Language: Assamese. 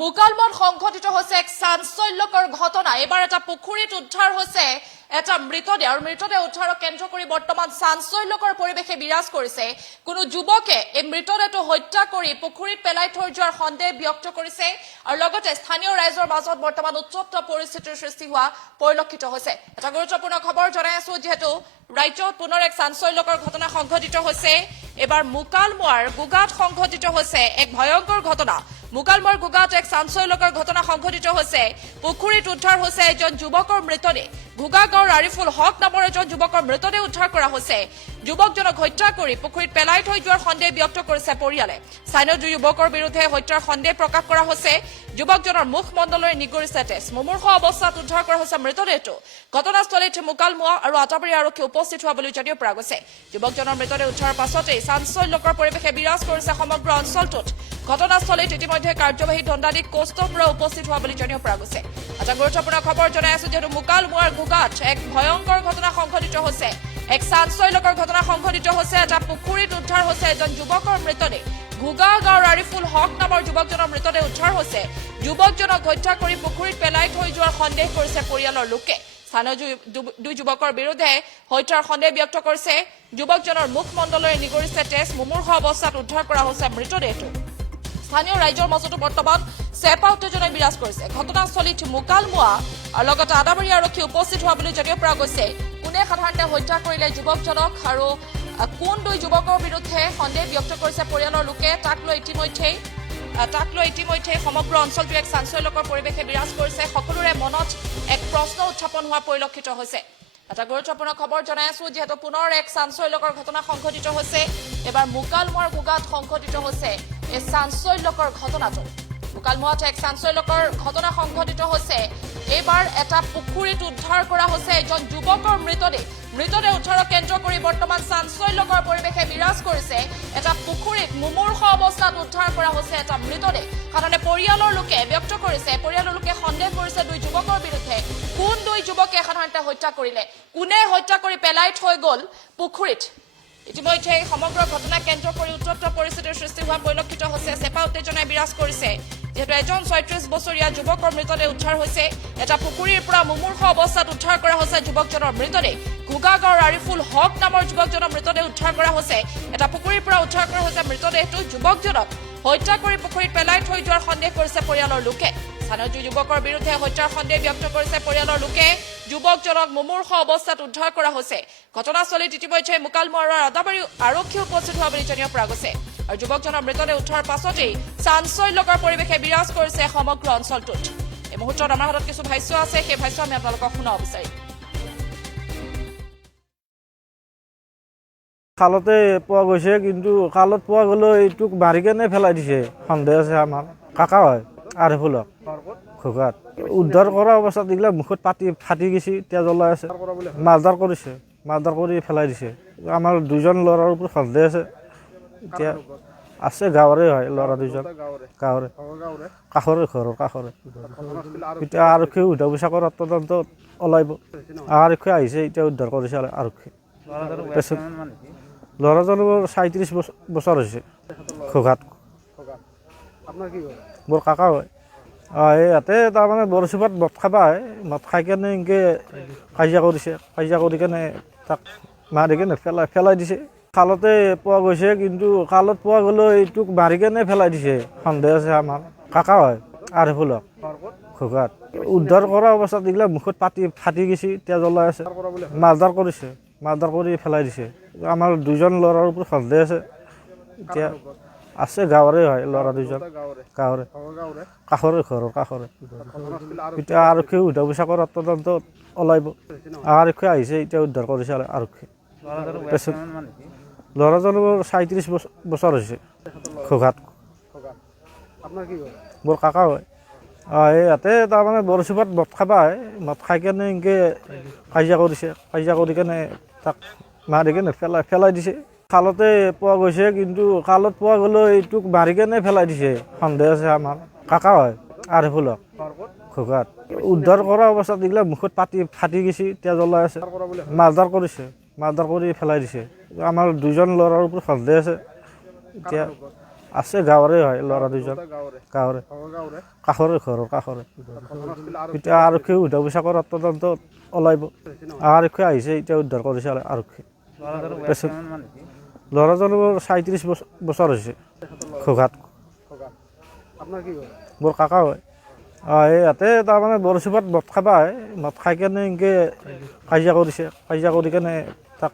মুকালমত সংঘটিত হৈছে এক চাঞ্চল্যকৰ ঘটনা। এবাৰ এটা পুখুৰীত উদ্ধাৰ হৈছে এটা মৃতদেহ আৰু মৃতদেহ উদ্ধাৰক কেন্দ্ৰ কৰি বৰ্তমান চাঞ্চল্যকৰ পৰিৱেশে বিৰাজ কৰিছে। কোনো যুৱকে এই মৃতদেহটো হত্যা কৰি পুখুৰীত পেলাই থৈ যোৱাৰ সন্দেহ ব্যক্ত কৰিছে আৰু লগতে স্থানীয় ৰাইজৰ মাজত বৰ্তমান উত্তপ্ত পৰিস্থিতিৰ সৃষ্টি হোৱা পৰিলক্ষিত হৈছে। এটা গুৰুত্বপূৰ্ণ খবৰ জনাই আছো, যিহেতু ৰাজ্যত পুনৰ এক চাঞ্চল্যকৰ ঘটনা সংঘটিত হৈছে। এবাৰ মুকালমুৱাৰ গুগাত সংঘটিত হৈছে এক ভয়ংকৰ ঘটনা। মুকালমুৱাৰ গুগাত এক চাঞ্চল্যকৰ ঘটনা সংঘটিত হৈছে। পুখুৰীত উদ্ধাৰ হৈছে এজন যুৱকৰ মৃতদেহ। ঘুগা গাঁৱৰ আৰিফুল হক নামৰ এজন যুৱকৰ মৃতদেহ উদ্ধাৰ কৰা হৈছে। যুৱকজনক হত্যা কৰি পুখুৰীত পেলাই থৈ যোৱাৰ সন্দেহ ব্যক্ত কৰিছে পৰিয়ালে। স্থানীয় দুই যুৱকৰ বিৰুদ্ধে হত্যাৰ সন্দেহ প্ৰকাশ কৰা হৈছে। যুৱকজনৰ মুখমণ্ডলৰে নিগৰিছে তেজ। মুমূৰ্ষ অৱস্থাত উদ্ধাৰ কৰা হৈছে মৃতদেহটো। ঘটনাস্থলীত মুকালমুৱা আৰু আটাবাৰী আৰক্ষী উপস্থিত হোৱা বুলি জানিব পৰা গৈছে। যুৱকজনৰ মৃতদেহ উদ্ধাৰৰ পাছতেই চাঞ্চল্যকৰ পৰিৱেশে বিৰাজ কৰিছে সমগ্ৰ অঞ্চলটোত। ঘটনাস্থলীত ইতিমধ্যে কাৰ্যবাহী দণ্ডাধীশ কৌস্তভৰা উপস্থিত হোৱা বুলি জানিব পৰা গৈছে। এটা গুৰুত্বপূৰ্ণ খবৰ জনাই আছো, যিহেতু মুকালমুৱাৰ গুগাত এক ভয়ংকৰ ঘটনা সংঘটিত হৈছে। এক চাঞ্চল্যকৰ ঘটনা সংঘটিত হৈছে। এটা পুখুৰীত উদ্ধাৰ হৈছে এজন যুৱকৰ মৃতদেহ। ঘুগা গাঁৱৰ আৰিফুল হক নামৰ যুৱকজনৰ মৃতদেহ উদ্ধাৰ হৈছে। যুৱকজনক হত্যা কৰি পুখুৰীত পেলাই থৈ যোৱাৰ সন্দেহ কৰিছে পৰিয়ালৰ লোকে। স্থানীয় দুই যুৱকৰ বিৰুদ্ধে হত্যাৰ সন্দেহ ব্যক্ত কৰিছে। যুৱকজনৰ মুখমণ্ডলৰে নিগৰিছে তেজ। মুমূৰ্ষ অৱস্থাত উদ্ধাৰ কৰা হৈছে মৃতদেহটো। স্থানীয় ৰাইজৰ মাজতো বৰ্তমান চেপা উত্তেজনাই বিৰাজ কৰিছে। ঘটনাস্থলীত মুকালমুৱা আৰু লগতে আদাবাৰী আৰক্ষী উপস্থিত হোৱা বুলি জানিব পৰা গৈছে। কোনে সাধাৰণতে হত্যা কৰিলে যুৱকজনক আৰু কোন দুই যুৱকৰ বিৰুদ্ধে সন্দেহ ব্যক্ত কৰিছে পৰিয়ালৰ লোকে, তাক লৈ ইতিমধ্যে সমগ্ৰ অঞ্চলটো এক চাঞ্চল্যকৰ পৰিৱেশে বিৰাজ কৰিছে। সকলোৰে মনত এক প্ৰশ্ন উত্থাপন হোৱা পৰিলক্ষিত হৈছে। এটা গুৰুত্বপূৰ্ণ খবৰ জনাই আছো, যিহেতু পুনৰ এক চাঞ্চল্যকৰ ঘটনা সংঘটিত হৈছে। এবাৰ মুকালমুৱাৰ গুগাত সংঘটিত হৈছে এই চাঞ্চল্যকৰ ঘটনাটো। মুকালমুৱাত এক চাঞ্চল্যকৰ ঘটনা সংঘটিত হৈছে। এইবাৰ এটা পুখুৰীত উদ্ধাৰ কৰা হৈছে এজন যুৱকৰ মৃতদেহ। মৃতদেহ উদ্ধাৰক কেন্দ্ৰ কৰি বৰ্তমান চাঞ্চল্যকৰ পৰিৱেশে বিৰাজ কৰিছে। এটা পুখুৰীত মুমূৰ্ষ অৱস্থাত উদ্ধাৰ কৰা হৈছে এটা মৃতদেহ। সাধাৰণতে পৰিয়ালৰ লোকে ব্যক্ত কৰিছে, পৰিয়ালৰ লোকে সন্দেহ কৰিছে দুই যুৱকৰ বিৰুদ্ধে। কোন দুই যুৱকে সাধাৰণতে হত্যা কৰিলে, কোনে হত্যা কৰি পেলাই থৈ গ'ল পুখুৰীত। ইতিমধ্যে সমগ্ৰ ঘটনা কেন্দ্ৰ কৰি উত্তপ্ত পৰিস্থিতিৰ সৃষ্টি হোৱা পৰিলক্ষিত হৈছে। চেপা উত্তেজনাই বিৰাজ কৰিছে, যিহেতু এজন ৩৬ বছৰীয়া যুৱকৰ মৃতদেহ উদ্ধাৰ হৈছে। এটা পুখুৰীৰ পৰা মুমূৰ্ষ অৱস্থাত উদ্ধাৰ কৰা হৈছে যুৱকজনৰ মৃতদেহ। ঘুগা গাঁৱৰ আৰিফুল হক নামৰ যুৱকজনৰ মৃতদেহ উদ্ধাৰ কৰা হৈছে। এটা পুখুৰীৰ পৰা উদ্ধাৰ কৰা হৈছে মৃতদেহটো। যুৱকজনক হত্যা কৰি পুখুৰীত পেলাই থৈ যোৱাৰ সন্দেহ কৰিছে পৰিয়ালৰ লোকে। স্থানীয় দুই যুৱকৰ বিৰুদ্ধে হত্যাৰ সন্দেহ ব্যক্ত কৰিছে পৰিয়ালৰ লোকে। যুৱকজনক মুমূৰ্ষ অৱস্থাত উদ্ধাৰ কৰা হৈছে। ঘটনাস্থলীত ইতিমধ্যে মুকালমুৱাৰ আৰু আদাবাৰী আৰক্ষী উপস্থিত হোৱা বুলি জানিব পৰা গৈছে। আৰু যুৱকজনৰ মৃতদেহ উদ্ধাৰৰ পাছতেই চাঞ্চল্যকৰ পৰিৱেশে বিৰাজ কৰিছে সমগ্ৰ অঞ্চলটোত। এই মুহূৰ্তত আমাৰ হাতত কিছু ভাষ্য আছে, সেই ভাষ্য আমি আপোনালোকক শুনাব বিচাৰিম। খালতে পোৱা গৈছে, কিন্তু খালত পোৱা গ'লেও এইটোক মাৰি কেনে পেলাই দিছে। সন্দেহ আছে আমাৰ কাকা হয় আৰিফুল হক ঘোগাত। উদ্ধাৰ কৰা অৱস্থাত এইগিলা মুখত ফাটি গৈছে, তেজ ওলাই আছে। মাৰ্ডাৰ কৰিছে, মাৰ্ডাৰ কৰি পেলাই দিছে। আমাৰ দুজন ল'ৰাৰ ওপৰত সন্দেহ আছে। এতিয়া আছে গাঁৱৰে হয় ল'ৰা দুজন, গাঁৱৰে কাষৰে ঘৰৰ কাষৰে। এতিয়া আৰক্ষীয়ে সোধা পোছা কৰাৰ তদন্ত ওলাব। আৰক্ষী আহিছে, এতিয়া উদ্ধাৰ কৰিছে আৰক্ষী। ল'ৰাজনৰ ৩৭ বছৰ হৈছে। ঘোগাত মোৰ কাকা হয়। এই ইয়াতে তাৰমানে বৰচুপাত মদ খাবা হয়। মদ খাই কেনে এনেকৈ কাজিয়া কৰিছে। কাজিয়া কৰি কেনে তাক মাৰি কেনে পেলাই দিছে। খালতে পোৱা গৈছে, কিন্তু খালত পোৱা গ'লেও এইটোক মাৰি কেনে পেলাই দিছে। সন্দেহ আছে আমাৰ কাকা হয় আৰিফুল হক ঘোগাত। উদ্ধাৰ কৰা অৱস্থাত এইগিলা মুখত ফাটি গৈছে, তেজ ওলাই আছে। মাৰ্ডাৰ কৰিছে, মাৰ্ডাৰ কৰি পেলাই দিছে। আমাৰ দুজন ল'ৰাৰ ওপৰত সন্দেহ আছে। এতিয়া আছে গাঁৱৰে হয় ল'ৰা দুজন, গাঁৱৰে কাষৰে ঘৰৰ কাষৰে। এতিয়া আৰক্ষীয়ে সোধা পোছা কৰাৰ তদন্ত ওলাব। আৰক্ষী আহিছে, এতিয়া উদ্ধাৰ কৰিছে আৰক্ষী। ল'ৰাজনৰ ৩৭ বছৰ হৈছে। ঘোগাত মোৰ কাকা হয়। এই ইয়াতে তাৰমানে বৰচুপাত মদ খাবা হয়। মদ খাই কেনে এনেকৈ কাজিয়া কৰিছে। কাজিয়া কৰি কেনে তাক মাৰি কেনে পেলাই দিছে। খালতে পোৱা গৈছে, কিন্তু খালত পোৱা গ'লেও এইটোক মাৰি কেনে পেলাই দিছে। সন্দেহ আছে আমাৰ কাকা হয় আৰিফুল হক ঘোগাত। উদ্ধাৰ কৰা অৱস্থাত এইগিলা মুখত ফাটি গৈছে, তেজ ওলাই আছে। মাৰ্ডাৰ কৰিছে, মাৰ্ডাৰ কৰি পেলাই দিছে। আমাৰ দুজন ল'ৰাৰ ওপৰত সন্দেহ আছে। এতিয়া আছে গাঁৱৰে হয় ল'ৰা দুজন গাঁৱৰে গাঁৱৰে গাঁৱৰে কাষৰে ঘৰৰ কাষৰে ঘটনাস্থলী আৰু এতিয়া আৰক্ষী উদ্ধাৰ পিছা কৰাৰ তদন্ত ওলাব আৰক্ষী আহিছে এতিয়া উদ্ধাৰ কৰিছে আৰক্ষী ল'ৰাজনৰ 37 বছৰ হৈছে ঘোঘাত আপোনাৰ কি হয় মোৰ কাকা হয় এই ইয়াতে তাৰমানে বৰচুপাত মদ খাবা হয় মদ খাই কেনে এনেকৈ কাজিয়া কৰিছে কাজিয়া কৰি কেনে তাক